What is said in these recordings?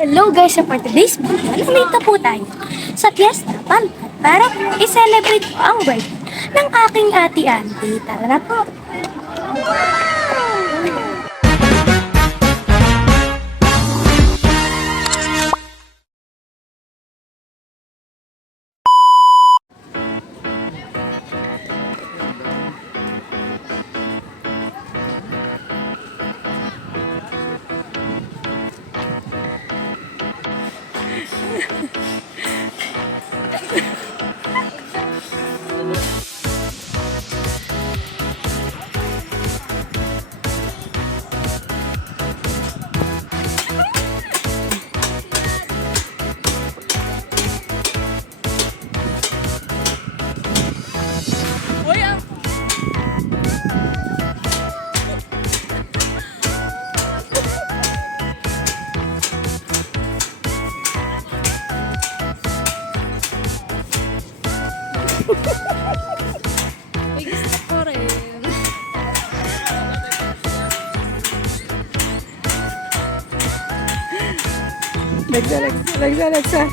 Hello guys, so for today's video, nandito po tayo sa Fiesta Pantay para i-celebrate po ang birthday ng aking ate Andy. Tara na po! May gusto ko rin. Nagsa.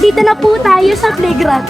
Dito na po tayo sa playground.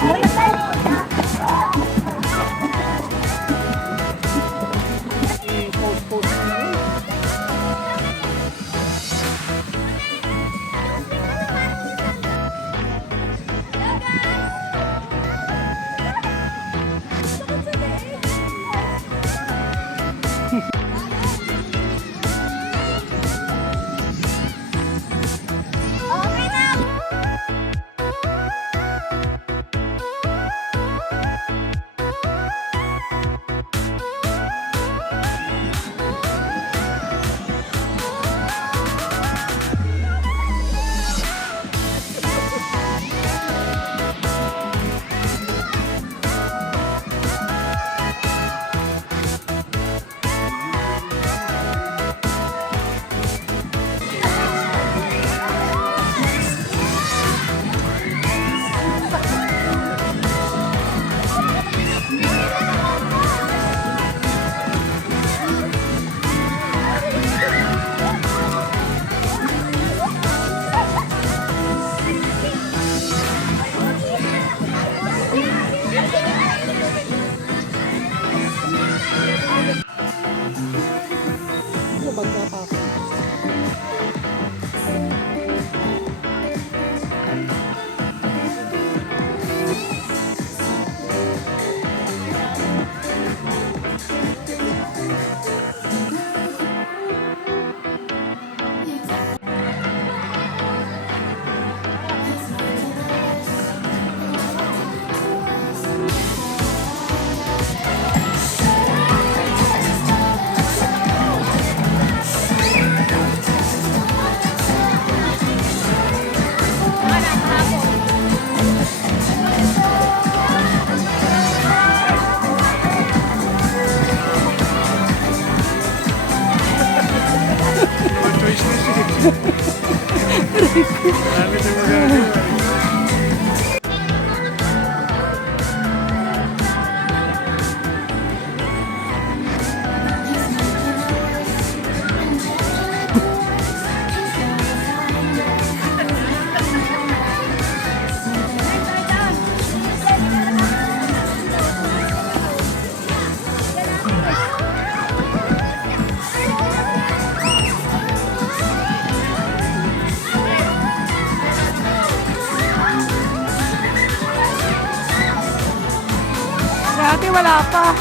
Dati wala pa.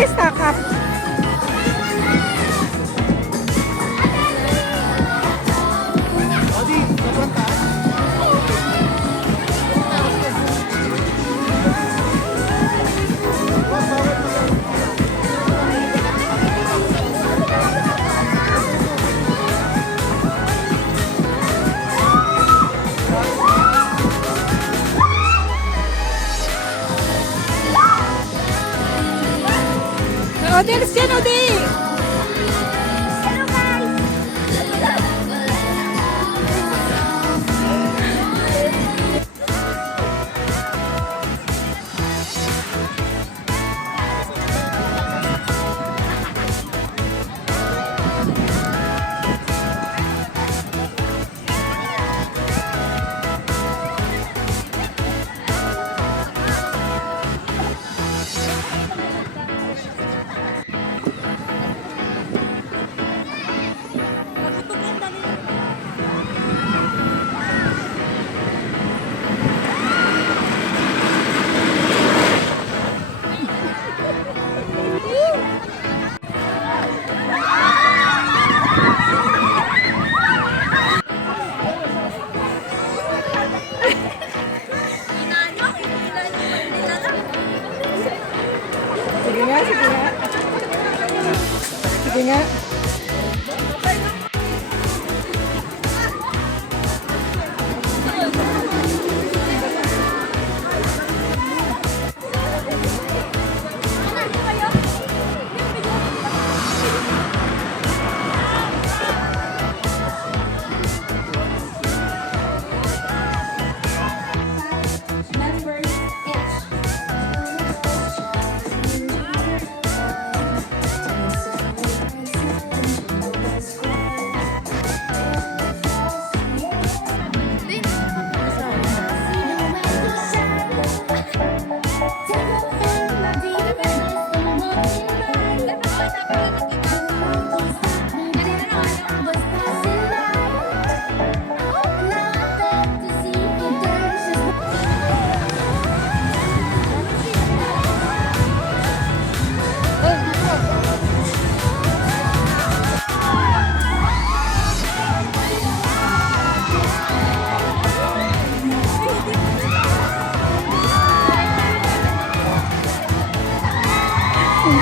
tayo stack up. Odi, alis yan, Odi! Hello guys! Sige nga, sige nga. Sige nga.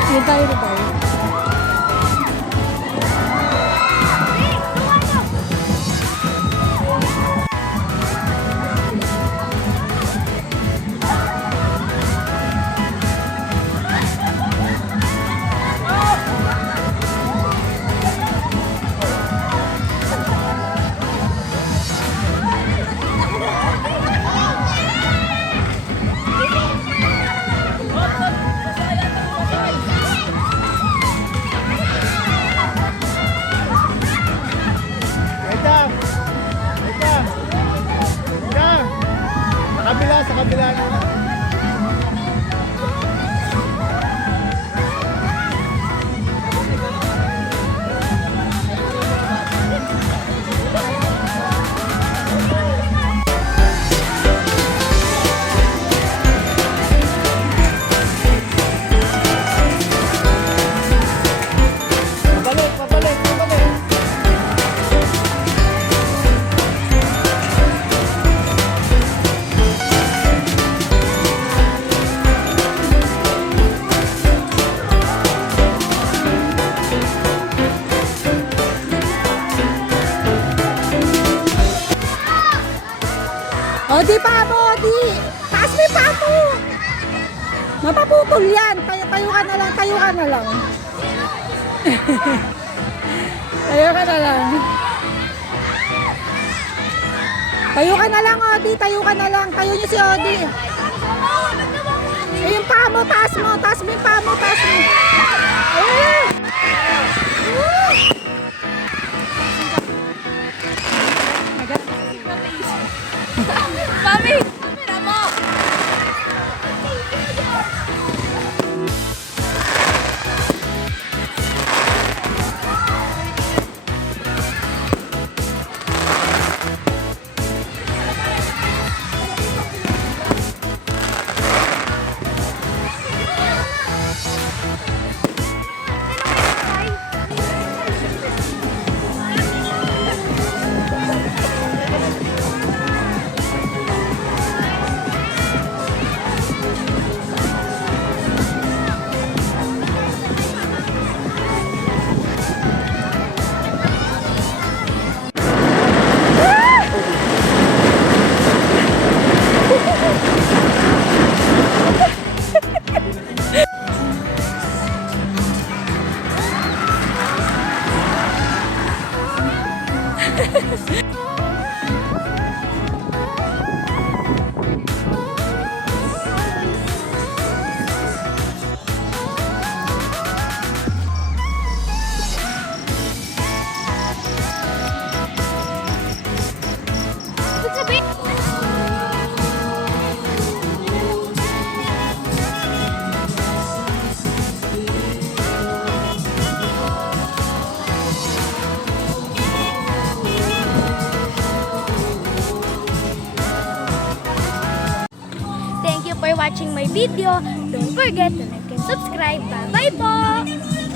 Yun tayo na tayo. Sa kabila na. Pabalik, pabalik, pabalik. Odi pa mo, Odi! Taas mo yung paa mo! Mapaputol yan! Tayo ka na lang, tayo ka na lang. Tayo ka na lang. Tayo ka na lang, Odi! Tayo ka na lang! Tayo niyo si Odi! Eh, yung paa mo, taas mo! Taas mo yung paa mo, taas mo! Eh! Mami! Kamera mo! Ibig sabihin, thank you for watching my video. Don't forget to like and subscribe. Bye-bye po!